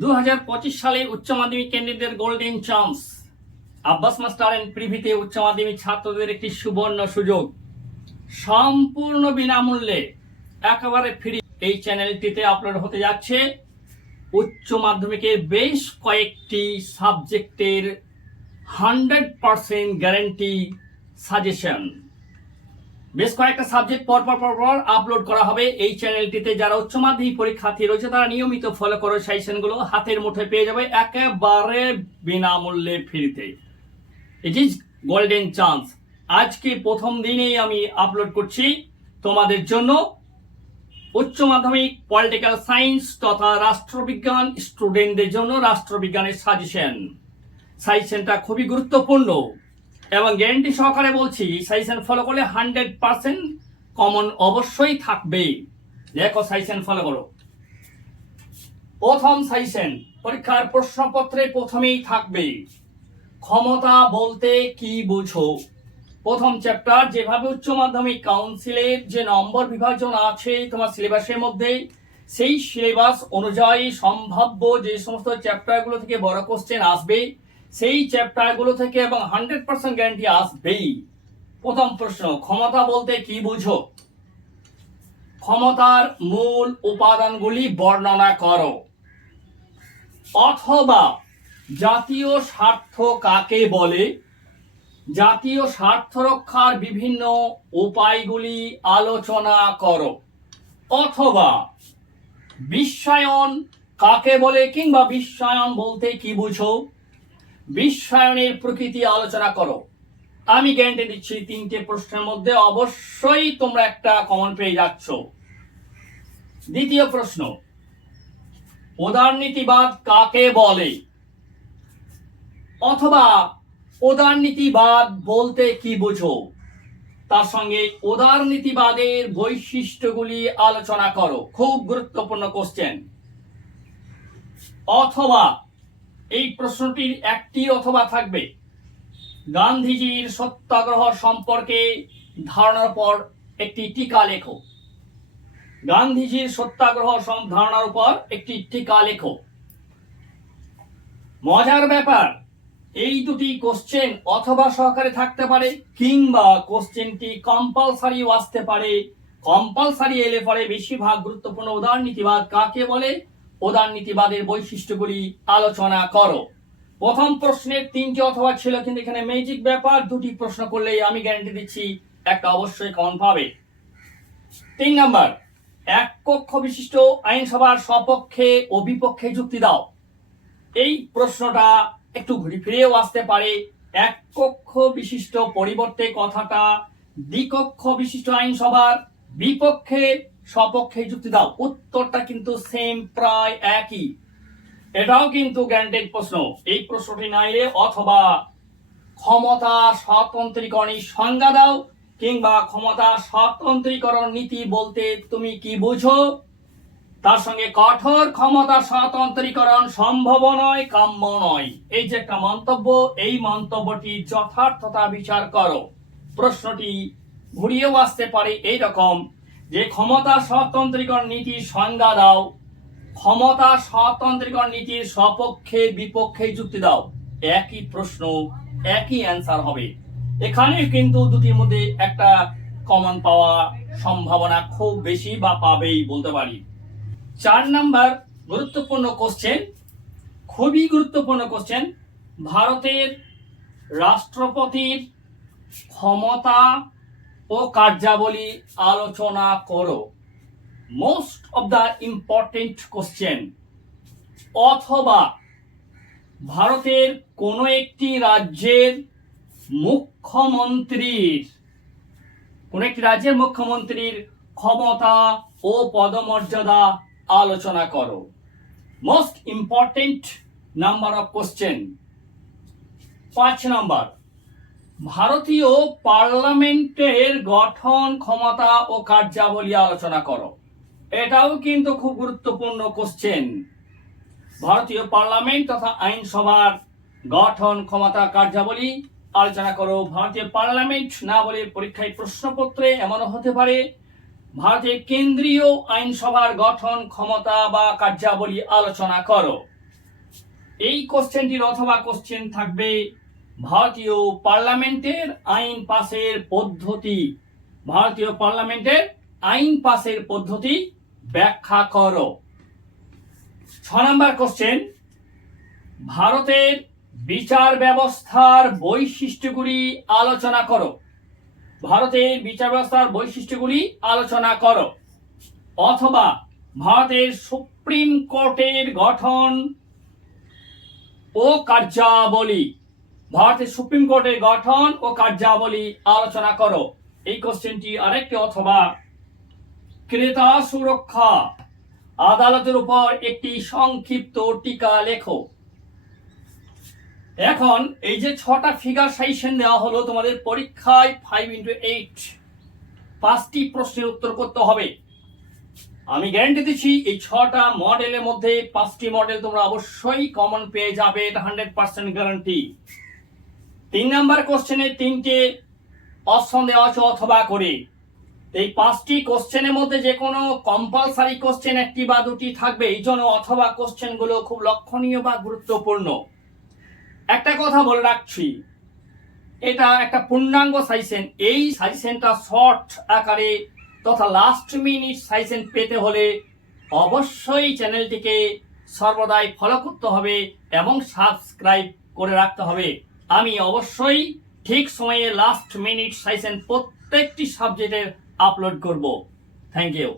2025 সালে উচ্চ মাধ্যমিক কেন্দ্রীদের golden chance. Abbas master and প্রিভিতে উচ্চ মাধ্যমিক ছাত্রদের একটি সুবর্ণ সুযোগ, সম্পূর্ণ বিনামূল্যে একেবারে ফ্রি এই চ্যানেলটিতে আপলোড হতে যাচ্ছে উচ্চ মাধ্যমিকের বেশ কয়েকটি সাবজেক্টের 100% গ্যারান্টি সাজেশন। বেশ কয়েকটা সাবজেক্ট পর আপলোড করা হবে এই চ্যানেলটিতে। যারা উচ্চ মাধ্যমিক পরীক্ষার্থী রয়েছে তারা নিয়মিত ফলো করে সাজেশনগুলো হাতের মুঠোয় পেয়ে যাবে একেবারে বিনামূল্যে ফ্রিতে। It is golden chance. আজকে প্রথম দিনেই আমি আপলোড করছি তোমাদের জন্য উচ্চ মাধ্যমিক পলিটিক্যাল সায়েন্স তথা রাষ্ট্রবিজ্ঞান স্টুডেন্টদের জন্য রাষ্ট্রবিজ্ঞানের সাজেশনটা খুবই গুরুত্বপূর্ণ এবং গ্যারান্টি সহকারে বলছি সাজেশন ফলো করলে 100% কমন অবশ্যই থাকবে। দেখো সাজেশন ফলো করো। প্রথম সাজেশন পরীক্ষার প্রশ্নপত্রে প্রথমেই থাকবে ক্ষমতা বলতে কি বুঝো। প্রথম চ্যাপ্টার, যেভাবে উচ্চ মাধ্যমিক কাউন্সিলের যে নম্বর বিভাজন আছে তোমার সিলেবাসের মধ্যে, সেই সিলেবাস অনুযায়ী সম্ভাব্য যে সমস্ত চ্যাপ্টারগুলো থেকে বড় কোশ্চেন আসবে সেই চ্যাপ্টারগুলো থেকে এবং 100% গ্যারান্টি আসবেই। প্রথম প্রশ্ন, ক্ষমতা বলতে কি বুঝো? ক্ষমতার মূল উপাদানগুলি বর্ণনা করো। অথবা জাতীয় স্বার্থ কাকে বলে? জাতীয় স্বার্থ রক্ষার বিভিন্ন উপায়গুলি আলোচনা করো। অথবা বিশ্বায়ন কাকে বলে কিংবা বিশ্বায়ন বলতে কি বুঝো? বিশ্বায়নের প্রকৃতি আলোচনা করো। আমি গ্যারান্টি দিচ্ছি তিনটে প্রশ্নের মধ্যে অবশ্যই তোমরা একটা কমন পেয়ে যাচ্ছ। দ্বিতীয় প্রশ্ন, উদারনীতিবাদ কাকে বলে? অথবা উদারনীতিবাদ বলতে কি বুঝো? তার সঙ্গে উদারনীতিবাদের বৈশিষ্ট্যগুলি আলোচনা করো। খুব গুরুত্বপূর্ণ কোশ্চেন। অথবা এই প্রশ্নটির একটি অথবা থাকবে গান্ধীজির সত্যাগ্রহ সম্পর্কে ধারণার উপর একটি টিকা লেখো। গান্ধীজির সত্যাগ্রহ ধারণার উপর একটি টিকা লেখো। মজার ব্যাপার, এই দুটি কোশ্চেন অথবা সহকারে থাকতে পারে কিংবা কোশ্চেনটি কম্পালসারিও আসতে পারে। কম্পালসারি এলে পরে বেশিরভাগ গুরুত্বপূর্ণ উদারনীতিবাদ কাকে বলে, উদারনীতিবাদের বৈশিষ্ট্যগুলি আলোচনা করো। প্রথম প্রশ্নের তিনটি অথবা ছিল, কিন্তু এখানে ম্যাজিক ব্যাপার, দুটি প্রশ্ন করলেই আমি গ্যারান্টি দিচ্ছি একটা অবশ্যই কমন পাবে। 3 নাম্বার, এক কক্ষ বিশিষ্ট আইনসভার সপক্ষে ও বিপক্ষে যুক্তি দাও। এই প্রশ্নটা একটু ঘুরে ফিরেও আসতে পারে। এক কক্ষ বিশিষ্ট পরিবর্তে কথাটা দ্বিকক্ষ বিশিষ্ট আইনসভার বিপক্ষে সপক্ষে যুক্তি দাও। উত্তরটা কিন্তু সেম, প্রায় একই। এটাও কিন্তু গ্যারান্টেড প্রশ্ন। এই প্রশ্নটি না এলে অথবা ক্ষমতা স্বতন্ত্রীকরণের সংজ্ঞা দাও কিংবা ক্ষমতা স্বতন্ত্রীকরণ নীতি বলতে তুমি কি বুঝো, তার সঙ্গে কঠোর ক্ষমতা স্বতন্ত্রীকরণ সম্ভব নয়, কাম্য নয়। এই যে একটা মন্তব্য, এই মন্তব্যটি যথার্থতা বিচার করো। প্রশ্নটি ঘুরিয়েও আসতে পারে এইরকম যে ক্ষমতা স্বতন্ত্রীকরণ নীতির সংজ্ঞা দাও, ক্ষমতা স্বতন্ত্রীকরণ নীতির সপক্ষে বিপক্ষে যুক্তি দাও। একই প্রশ্ন, একই অ্যান্সার হবে। এখানে কিন্তু দুটির মধ্যে একটা কমন পাওয়া সম্ভাবনা খুব বেশি বা পাবেই বলতে পারি। 4 নাম্বার গুরুত্বপূর্ণ কোশ্চেন, খুবই গুরুত্বপূর্ণ কোশ্চেন, ভারতের রাষ্ট্রপতির ক্ষমতা ও কার্যাবলী আলোচনা করো। Most of the important question. অথবা ভারতের কোন একটি রাজ্যের মুখ্যমন্ত্রীর ক্ষমতা ও পদমর্যাদা আলোচনা করো। Most important number of question. 5 number, ভারতীয় পার্লামেন্টের গঠন ক্ষমতা ও কার্যাবলী আলোচনা করো। এটাও কিন্তু খুব গুরুত্বপূর্ণ কোশ্চেন। ভারতীয় পার্লামেন্ট তথা আইনসভার গঠন ক্ষমতা কার্যাবলী আলোচনা করো। ভারতীয় পার্লামেন্ট না বলে পরীক্ষায় প্রশ্নপত্রে এমনও হতে পারে ভারতের কেন্দ্রীয় আইনসভার গঠন ক্ষমতা বা কার্যাবলী আলোচনা করো। এই কোশ্চেনটির অথবা কোশ্চেন থাকবে ভারতীয় পার্লামেন্টের আইন পাসের পদ্ধতি। ভারতীয় পার্লামেন্টের আইন পাসের পদ্ধতি ব্যাখ্যা করো। 6 নম্বর কোশ্চেন, ভারতের বিচার ব্যবস্থার বৈশিষ্ট্যগুলি আলোচনা করো। ভারতের বিচার ব্যবস্থার বৈশিষ্ট্যগুলি আলোচনা করো। অথবা ভারতের সুপ্রিম কোর্টের গঠন ও কার্যাবলী। ভারতের সুপ্রিম কোর্টের গঠন ও কার্যাবলী আলোচনা করো। এই কোশ্চেনটি আরেকটি। অথবা ক্রেতা সুরক্ষা, আদালতের উপর একটি সংক্ষিপ্ত টিকা লেখো। এখন এই যে 6টা ফিগার সাজেশন দেওয়া হলো তোমাদের পরীক্ষায় 5x8 5টি প্রশ্নের উত্তর করতে হবে। আমি গ্যারান্টি দিচ্ছি এই 6টা মডেলের মধ্যে 5টি মডেল তোমরা অবশ্যই কমন পেয়ে যাবে, এটা 100% গ্যারান্টি। 3 নাম্বার কোশ্চেনে 3টে অপশন দেওয়া আছে অথবা করে। এই 5টি কোশ্চেনের মধ্যে যে কোনো কম্পালসারি কোশ্চেন একটি বা দুটি থাকবে, এই জন্য অথবা কোশ্চেনগুলো খুব লক্ষণীয় বা গুরুত্বপূর্ণ। একটা কথা বলে রাখছি, এটা একটা পূর্ণাঙ্গ সাজেশন। এই সাজেশনটা শর্ট আকারে তথা লাস্ট মিনিট সাজেশন পেতে হলে অবশ্যই চ্যানেলটিকে সর্বদাই ফলো করতে হবে এবং সাবস্ক্রাইব করে রাখতে হবে। আমি অবশ্যই ঠিক সময়ে লাস্ট মিনিট সাজেশন প্রত্যেকটি সাবজেক্টের আপলোড করব। Thank you.